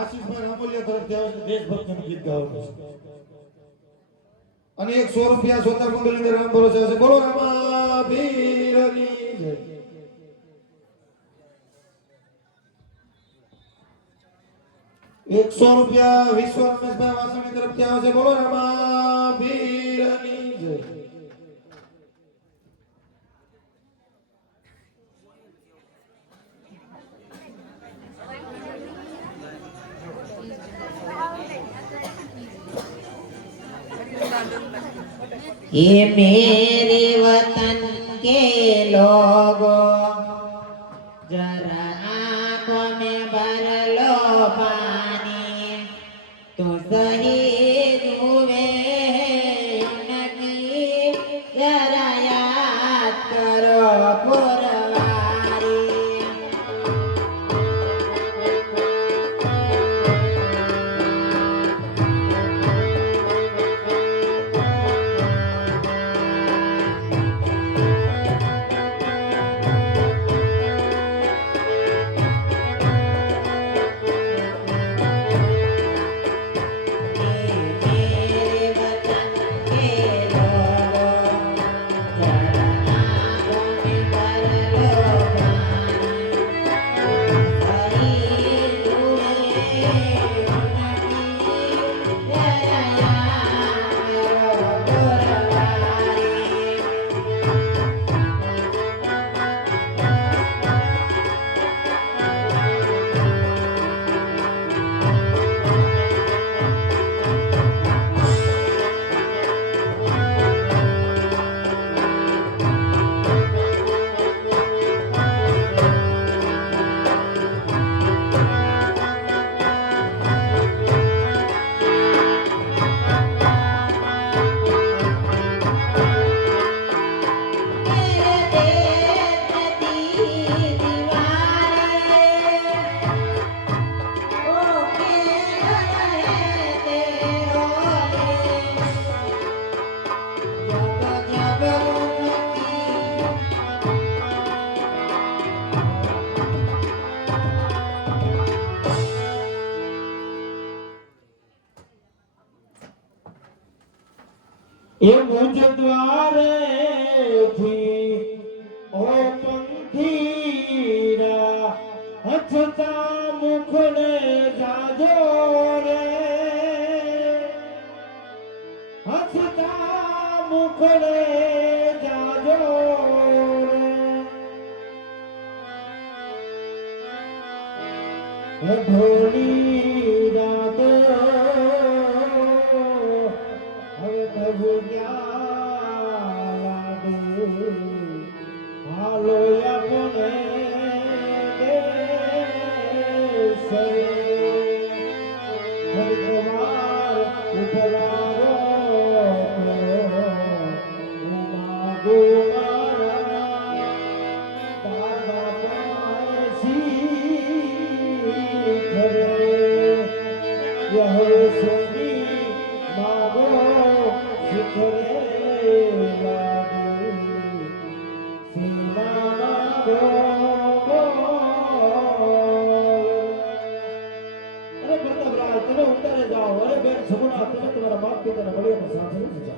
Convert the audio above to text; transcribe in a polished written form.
આશીષભાઈ રામોલિયા તરફથી આવે છે દેશભક્તિનું ગીત ગાવાનું છે અને 100 રૂપિયા સોતર મંડળની રામ ભરોસે છે. બોલો રામા ભીરની જય. ₹100 વિશ્વ રમેશભાઈ વાસણી તરફથી આવે છે. બોલો રામા ભીરની જય. ये मेरे वतन के लोगों जरा आंखों में भर लो पानी तो शहीद हुए उनकी जरा याद करो पुरवारी. એ મુજ દ્વારે થી ઓ પંખીરા હથતા મુખને જાજો રે હથતા મુખને જાજો રે ઢોલી રાતો હાલો આપણે હરિકુમાર ઉઠવારો ગોમારા દાદા પાસી ઘરે અરે પ્રતાપરાય તમે ઉતારે જાઓ. અરે બેન સગુણા તમે તમારા બાપ પિતાના બળિયામાં સાંભળ્યું છે.